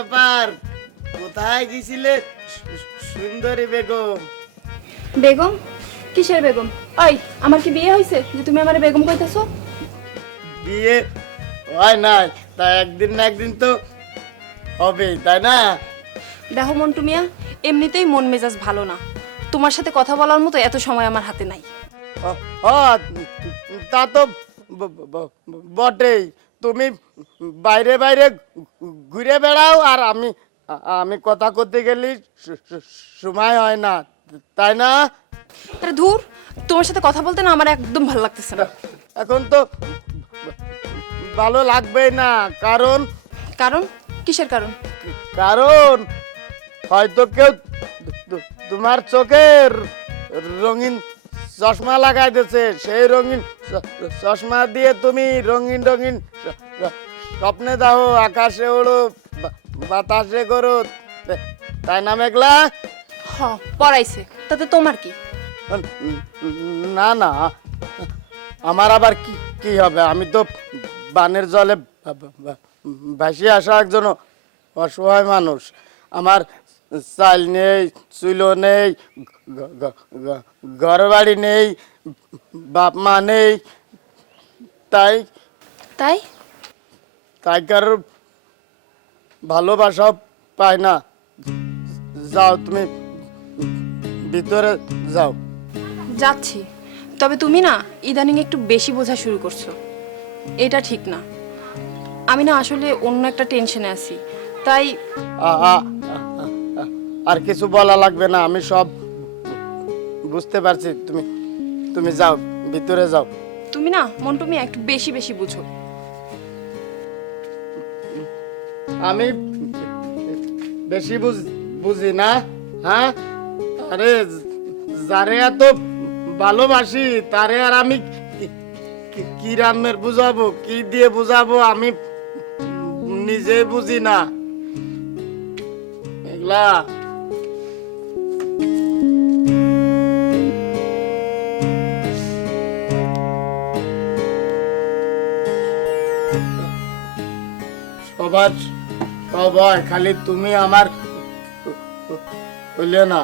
ব্যাপার? কোথায় গেছিলে সুন্দরী বেগম? বেগম? কিসের বেগম? ওই আমার কি বিয়ে হয়েছে যে তুমি আমারে বেগম কইতাছো? বিয়ে হয় নাই, তা একদিন না একদিন তো হবেই, তাই না? দেখো মন্টু মিয়া, এমনিতেই মন মেজাজ ভালো না, তোমার সাথে কথা বলার মতো এত সময় আমার হাতে নাই। ও, তা তো বটেই। তুমি বাইরে বাইরে ঘুরে বেড়াও, আর আমি আমি কথা করতে গেলে সময় হয় না, তাই না? আরে ধুর, তোমার সাথে কথা বলতে না আমার একদম ভালো লাগতেছে না। এখন তো ভালো লাগবেই না, কারণ কারণ? কিসের কারণ? কারণ হয়তো কেউ তোমার চোখের রঙিন চশমা লাগাই দিয়েছে। সেই রঙিন চশমা দিয়ে তুমি রঙিন রঙিন স্বপ্নে দাও, আকাশে ওড়ো, বাতাসে করো, তাই না মেঘলা? হ, পড়াইছে, তাতে তোমার কি? না না, আমার আবার কি কি হবে? আমি তো বানের জলে ভাসি আসা একজন অসহায় মানুষ। আমার চাল নেই, চুলো নেই, ঘর বাড়ি নেই, বাপ মা নেই, তাই তাই? তাই কারোর ভালোবাসাও পায় না। যাও তুমি ভিতরে যাও। যাচ্ছি, তবে তুমি না ইদানিং একটু বেশি বোঝা শুরু করছো, এটা ঠিক না। আমি না আসলে অন্য একটা টেনশনে আছি, তাই। আ- আ- আর কিছু বলা লাগবে না, আমি সব বুঝতে পারছি। তুমি তুমি যাও, ভিতরে যাও। তুমি না মন্টু মিয়া একটু বেশি বেশি বুঝো। আমি বেশি বুঝি না? হ্যাঁ, আরে যারে এত ভালোবাসি তারে আর আমি কি রান্নার বুঝাবো, কি দিয়ে বুঝাবো, আমি নিজে বুঝি না। এগুলা সবার সব হয়, খালি তুমি আমার হইলে না।